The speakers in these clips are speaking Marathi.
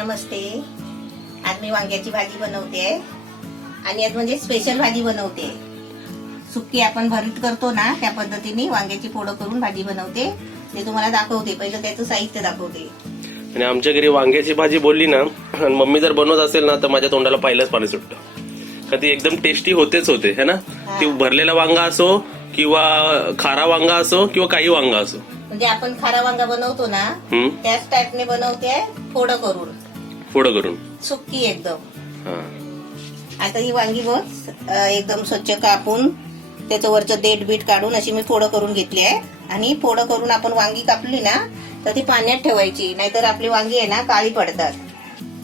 नमस्ते. आज मी वांग्याची भाजी बनवते आणि आज म्हणजे स्पेशल भाजी बनवते. सुक्की आपण भरीत करतो ना त्या पद्धतीने वांग्याची फोडं करून भाजी बनवते. ते तुम्हाला दाखवते. पहिलं त्याचं साहित्य दाखवते. आणि आमच्या घरी वांग्याची भाजी बोलली ना आणि मम्मी जर बनवत असेल ना तर माझ्या तोंडाला पहिलंच पाणी सुटतं. कधी एकदम टेस्टी होतेच होते है ना. ती भरलेला वांगा असो किंवा खारा वांगा असो किंवा काही वांगा असो. म्हणजे आपण खारा वांगा बनवतो ना त्याच टाइपने बनवते फोडं करून सुक्की एकदम. आता ही वांगी बघ एकदम स्वच्छ कापून त्याचं वरचं देठ बीट काढून अशी मी फोडं करून घेतली आहे. आणि फोडं करून आपण वांगी कापली ना तर ती पाण्यात ठेवायची, नाहीतर आपली वांगी आहे ना काळी पडतात.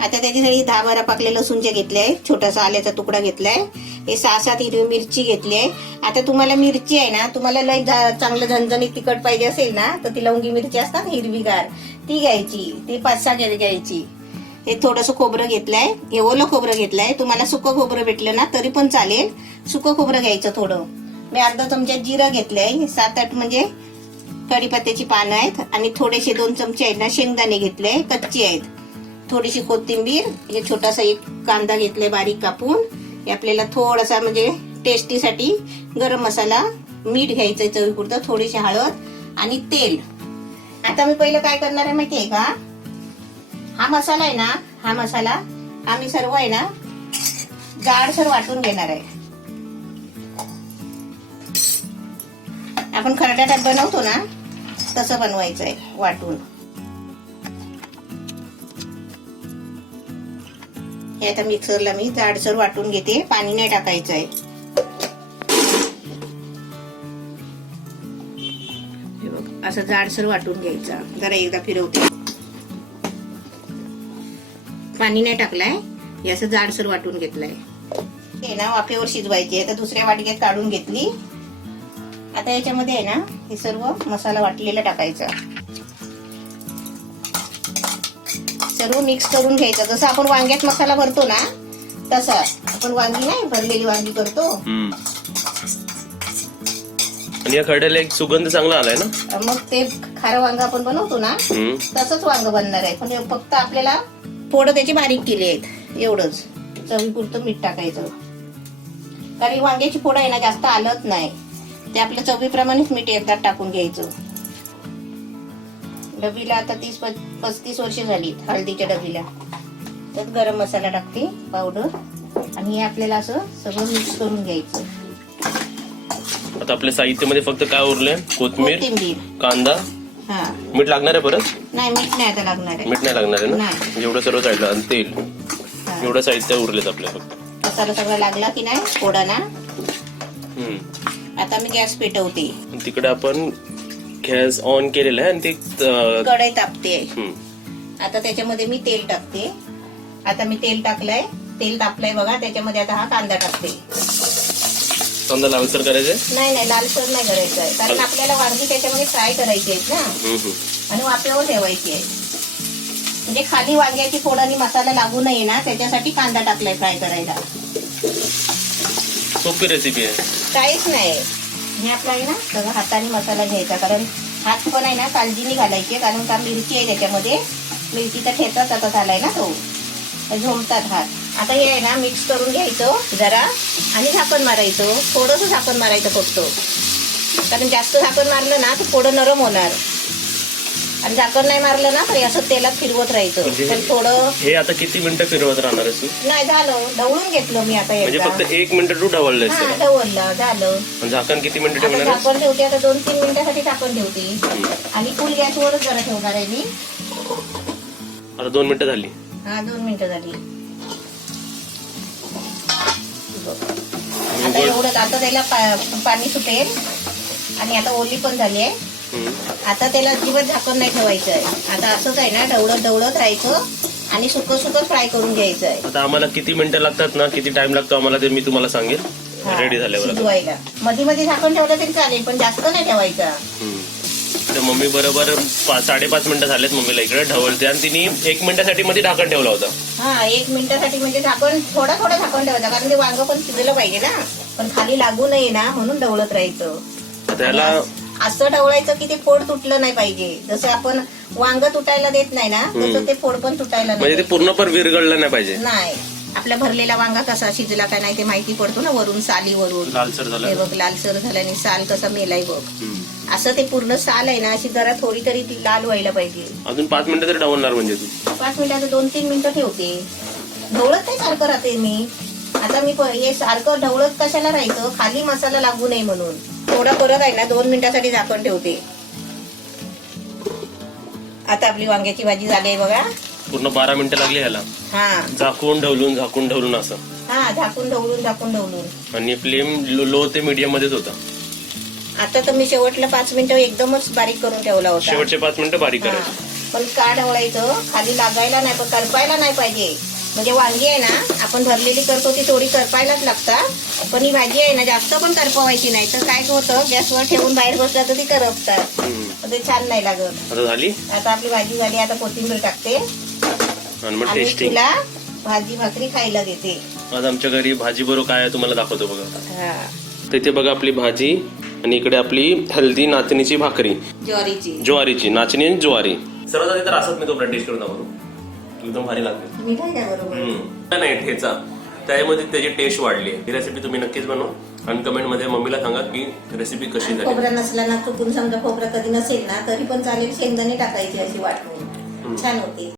आता त्याच्यासाठी 10-12 पाकले लसूणचे घेतले आहे. छोटासा आल्याचा तुकडा घेतलाय. हे 6-7 हिरवी मिरची घेतली आहे. आता तुम्हाला मिरची आहे ना, तुम्हाला लय चांगलं झणझणीत तिखट पाहिजे असेल ना तर ती लवंगी मिरची असतात हिरवीगार ती घ्यायची. ती 5-6 घ्यायची. हे थोडंसं खोबरं घेतलंय. हे ओलं खोबरं घेतलंय. तुम्हाला सुकं खोबरं भेटलं ना तरी पण चालेल. सुकं खोबरं घ्यायचं थोडं. मी अर्धा चमचा जिरं घेतलंय. 7-8 म्हणजे कढीपत्त्याची पानं आहेत. आणि थोडेसे 2 चमचे आहेत ना शेंगदाणे घेतले, कच्चे आहेत. थोडीशी कोथिंबीर. हे छोटासा एक कांदा घेतलाय बारीक कापून. हे आपल्याला थोडासा म्हणजे टेस्टीसाठी गरम मसाला, मीठ घ्यायचंय चवीपुरतं, थोडीशी हळद आणि तेल. आता मी पहिलं काय करणार आहे माहितीये का, हा मसाला आहे ना, हा मसाला आम्ही सर्व आहे ना जाडसर वाटून घेणार आहे. आपण खरड्यात बनवतो ना तसं बनवायचंय वाटून. हे आता मिक्सरला मी जाडसर वाटून घेते. पाणी नाही टाकायचंय. असं जाडसर वाटून घ्यायचं. जरा एकदा फिरवते. पाणी नाही टाकलंय. हे असं जाडसर वाटून घेतलंय. हे ना वाफेवर शिजवायची. आता दुसऱ्या वाटक्यात काढून घेतली. आता याच्यामध्ये आहे ना हे सर्व मसाला वाटलेला टाकायचा. सर्व मिक्स करून घ्यायचं. जसं आपण वांग्यात मसाला भरतो ना तसा आपण वांगी नाही भरलेली वांगी करतो. आणि या खरड्याला एक सुगंध चांगला आलाय ना. मग ते खारं वांग आपण बनवतो ना तसंच वांग बनणार आहे. पण फक्त आपल्याला फोडं त्याची बारीक केली आहेत एवढंच. चवीपुरतं मीठ टाकायचं. कारण वांग्याची फोडं आहे ना जास्त आलत नाही. ते आपल्या चवीप्रमाणेच मीठ एकदा टाकून घ्यायचं. डबीला आता 30-35 वर्ष झाली हळदीच्या डबीला. त्यात गरम मसाला टाकते पावडर. आणि हे आपल्याला असं सगळं मिक्स करून घ्यायचं. आता आपल्या साहित्यामध्ये फक्त काय उरलंय, कोथिंबीर, कांदा. हा मीठ लागणार आहे परत. नाही मीठ नाही आता लागणार आहे. मीठ नाही लागणार आहे ना. एवढं सर्व साईडला आणि तेल एवढं साहित्य उरलेत आपल्या फक्त. मसाला सगळा लागला की नाही फोडाना. आता मी गॅस पेटवते. तिकडे आपण गॅस ऑन केलेला आहे आणि ते कढई तापते. आता त्याच्यामध्ये मी तेल टाकते. आता मी तेल टाकलंय. तेल तापलंय बघा. त्याच्यामध्ये आता हा कांदा टाकते. कांदा लालसर करायचा नाही लालसर नाही करायचा आहे. कारण आपल्याला वांगी त्याच्यामध्ये फ्राय करायची आहेत ना आणि वाफेवर ठेवायची आहे. म्हणजे खाली वांग्याची फोडणी मसाला लागू नये ना त्याच्यासाठी कांदा टाकलाय फ्राय करायला. सोपी रेसिपी आहे. काहीच नाही. हे आपला आहे ना सगळं हाताने मसाला घ्यायचा. कारण हात पण आहे ना काळजीने घालायचे. कारण का मिरची आहे त्याच्यामध्ये. मिरचीचा ठेचाच आता झालाय ना तो. झोमतात हात. आता हे आहे ना मिक्स करून घ्यायचं जरा आणि झाकण मारायचं. थोडंसं झाकण मारायचं फक्त. कारण जास्त झाकण मारलं ना तर थोडं नरम होणार. आणि झाकण नाही मारलं ना तर असं तेलात फिरवत राहायचं. पण थोडं. हे आता किती मिनिटं फिरवत राहणार आहे? नाही झालं. ढवळून घेतलं मी आता. म्हणजे फक्त 1 मिनिट तू ढवळलं. ढवळलं झालं. झाकण किती मिनिटं ठेवणार? झाकण ठेवते आता 2-3 मिनिटासाठी झाकण ठेवते. आणि फुल गॅसवरच जरा ठेवणार आहे मी. आता 2 मिनिटं झाली. हा 2 मिनिटं झाली. आता एवढंच. आता त्याला पाणी सुटेल आणि आता ओली पण झाली आहे. आता त्याला अजिबात झाकण नाही ठेवायचं आहे. आता असंच आहे ना ढवळत राहायचं आणि सुकं फ्राय करून घ्यायचं आहे. आता आम्हाला किती मिनिटं लागतात ना, किती टाइम लागतो आम्हाला ते मी तुम्हाला सांगेल रेडी झाल्यावर. शिजवायला मध्ये झाकण ठेवलं तरी चालेल पण जास्त नाही ठेवायचं. तर मम्मी बरोबर 5-5.5 मिनिटं झालेत मम्मीला इकडे ढवळते. आणि तिने 1 मिनिटासाठी मध्ये झाकण ठेवला होता. 1 मिनिटासाठी म्हणजे झाकण थोडं झाकण ठेवायचं. कारण ते वांग पण शिजलं पाहिजे ना. पण खाली लागू नये ना म्हणून ढवळत राहायचं. त्याला असं ढवळायचं की ते फोड तुटलं नाही पाहिजे. जसं आपण वांग तुटायला देत नाही ना तसं ते फोड पण तुटायला म्हणजे ते नाही पूर्णपणे विरघळलं नाही पाहिजे. नाही. आपला भरलेला वांगा कसा शिजला का नाही ते माहिती पडतो ना वरून सालीवरून. लालसर झालं हे बघ लालसर झाल्याने साल कसा मेलाय बघ. असं ते पूर्ण साल आहे ना अशी जरा थोडी तरी ती लाल व्हायला पाहिजे. अजून 5 मिनिटं तरी ढवळणार म्हणजे तू? 5 मिनिटाचं 2-3 मिनिटं ठेवते. ढवळत नाही सारखं राहते मी. आता मी हे सारखं ढवळत कशाला राहायचं, खाली मसाला लागू नये म्हणून. थोडा परत आहे ना 2 मिनिटासाठी झाकण ठेवते. आता आपली वांग्याची भाजी झाली आहे बघा. पूर्ण 12 मिनिटं लागली ह्याला. हा झाकून ढवलून असं. हा झाकून ढवळून. आणि फ्लेम लो ते मीडियम मध्येच होता. आता तर मी शेवटला 5 मिनिटं एकदमच बारीक करून ठेवला होता. शेवटचे 5 मिनिटं बारीक हा. करायचं. पण का ढवळायचं, खाली लागायला नाही पण करपायला नाही पाहिजे. म्हणजे वांगी आहे ना आपण भरलेली करतो ती थोडी करपायलाच लागतात. पण ही भाजी आहे ना जास्त पण करपवायची नाही तर काय होतं गॅसवर ठेवून बाहेर बसलं तर ती करपतात. ते छान नाही लागत. आता झाली. आता आपली भाजी झाली. आता कोथिंबीर टाकते आणि तिला भाजी भाकरी खायला देते. आज आमच्या घरी भाजी बरोबर काय आहे तुम्हाला दाखवतो बघा. हा तिथे बघा आपली भाजी आणि इकडे आपली हेल्दी नाचणीची भाकरी, ज्वारीची नाचणी आणि ज्वारी. सर्वात आधी तर असंच मी तो टेस्ट करून दाखवतो. एकदम भारी लागते. मिठाई द्या बरोबर. नाही ठेचा त्यामध्ये त्याची टेस्ट वाढली आहे. ही रेसिपी तुम्ही नक्कीच बनवा आणि कमेंट मध्ये मम्मीला सांगा की रेसिपी कशी झाली. खोबरा नसला ना चुकून समजा खोबरा कधी नसेल ना तरी पण चालेल शेंगदाणे टाकायची अशी वाटून छान होते.